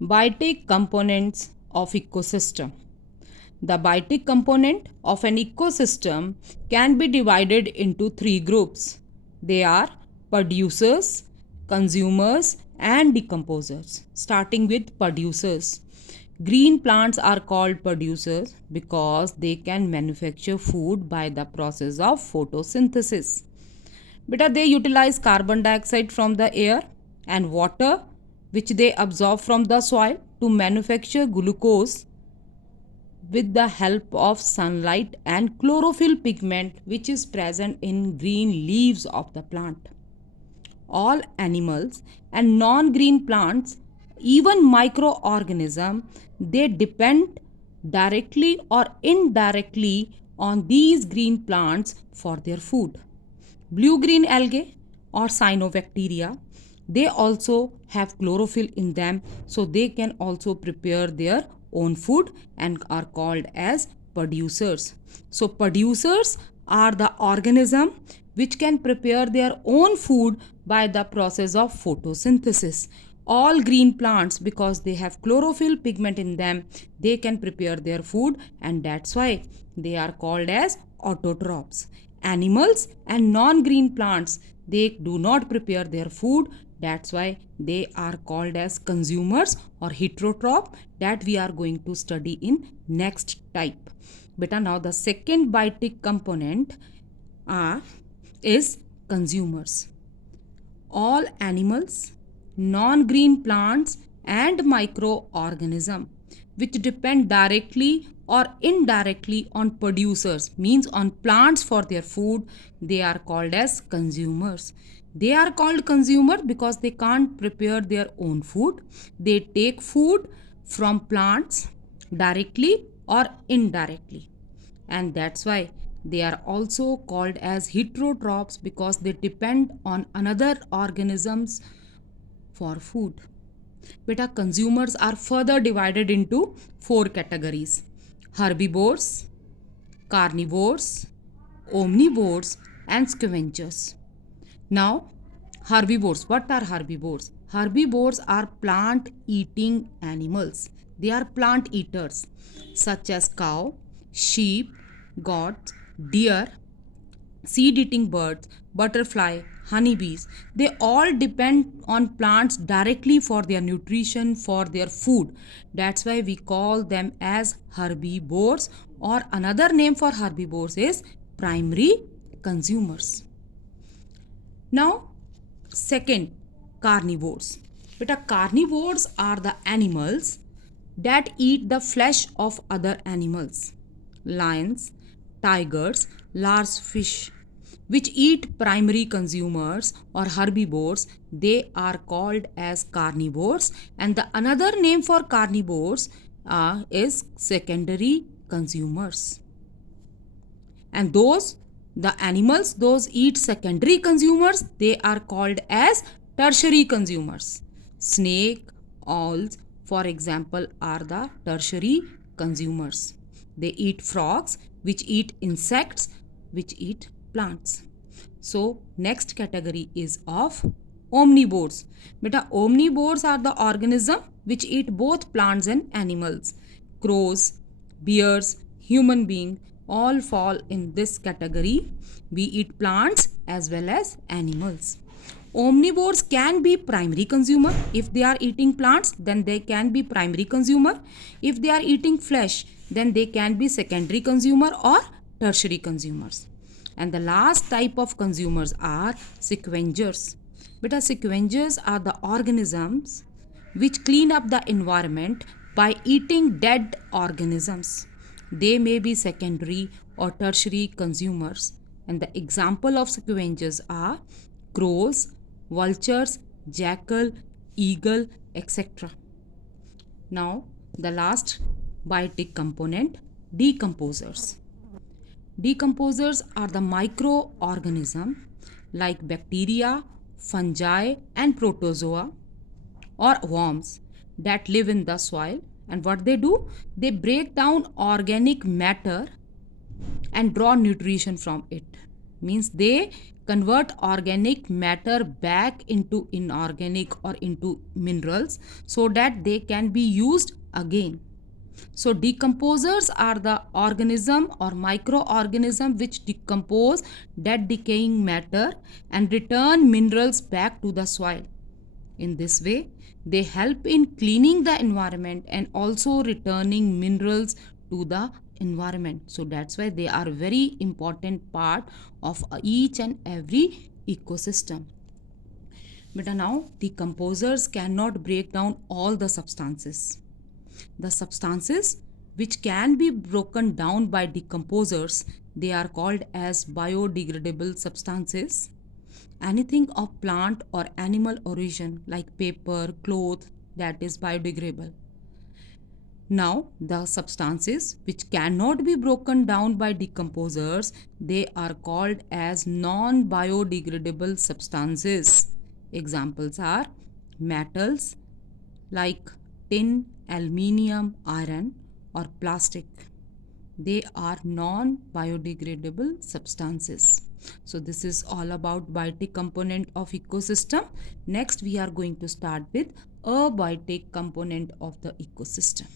Biotic components of ecosystem. The biotic component of an ecosystem can be divided into three groups. They are producers, consumers, and decomposers. Starting with producers. Green plants are called producers because they can manufacture food by the process of photosynthesis. Beta, they utilize carbon dioxide from the air and water, which they absorb from the soil to manufacture glucose with the help of sunlight and chlorophyll pigment, which is present in green leaves of the plant. All animals and non-green plants, even microorganisms, they depend directly or indirectly on these green plants for their food. Blue-green algae or cyanobacteria, they also have chlorophyll in them, so they can also prepare their own food and are called as producers. So producers are the organism which can prepare their own food by the process of photosynthesis. All green plants, because they have chlorophyll pigment in them, they can prepare their food, and that's why they are called as autotrophs. Animals and non-green plants, they do not prepare their food, that's why they are called as consumers or heterotroph, that we are going to study in next type. Beta, now the second biotic component is consumers. All animals, non-green plants, and microorganisms which depend directly or indirectly on producers, means on plants for their food, they are called as consumers. They are called consumer because they can't prepare their own food. They take food from plants directly or indirectly, and that's why they are also called as heterotrophs because they depend on another organisms for food. Beta, consumers are further divided into four categories: herbivores, carnivores, omnivores, and scavengers. Now, herbivores. What are herbivores? Herbivores are plant eating animals. They are plant eaters such as cow, sheep, goats, deer, seed eating birds, butterfly, honeybees. They all depend on plants directly for their nutrition, for their food. That's why we call them as herbivores, or another name for herbivores is primary consumers. Now, second, carnivores. Beta, carnivores are the animals that eat the flesh of other animals. Lions, tigers, large fish, which eat primary consumers or herbivores, they are called as carnivores. And the another name for carnivores is secondary consumers. And the animals those eat secondary consumers, they are called as tertiary consumers. Snake, owls, for example, are the tertiary consumers. They eat frogs, which eat insects, which eat plants. So next category is of omnivores. Beta, omnivores are the organism which eat both plants and animals. Crows, bears, human being, all fall in this category. We eat plants as well as animals. Omnivores can be primary consumer. If they are eating plants, then they can be primary consumer. If they are eating flesh, then they can be secondary consumer or tertiary consumers. And the last type of consumers are scavengers. Beta, scavengers are the organisms which clean up the environment by eating dead organisms. They may be secondary or tertiary consumers. And the example of scavengers are crows, vultures, jackal, eagle, etc. Now, the last biotic component, decomposers. Decomposers are the microorganisms like bacteria, fungi, and protozoa or worms that live in the soil. And what they do? They break down organic matter and draw nutrition from it. means they convert organic matter back into inorganic or into minerals so that they can be used again. So decomposers are the organism or microorganism which decompose that decaying matter and return minerals back to the soil. In this way, they help in cleaning the environment and also returning minerals to the environment. So that's why they are very important part of each and every ecosystem. But now decomposers cannot break down all the substances. The substances which can be broken down by decomposers, they are called as biodegradable substances. Anything of plant or animal origin like paper, cloth, that is biodegradable. Now, the substances which cannot be broken down by decomposers, they are called as non-biodegradable substances. Examples are metals like tin, aluminium, iron, or plastic. They are non-biodegradable substances. So this is all about biotic component of ecosystem. Next we are going to start with abiotic component of the ecosystem.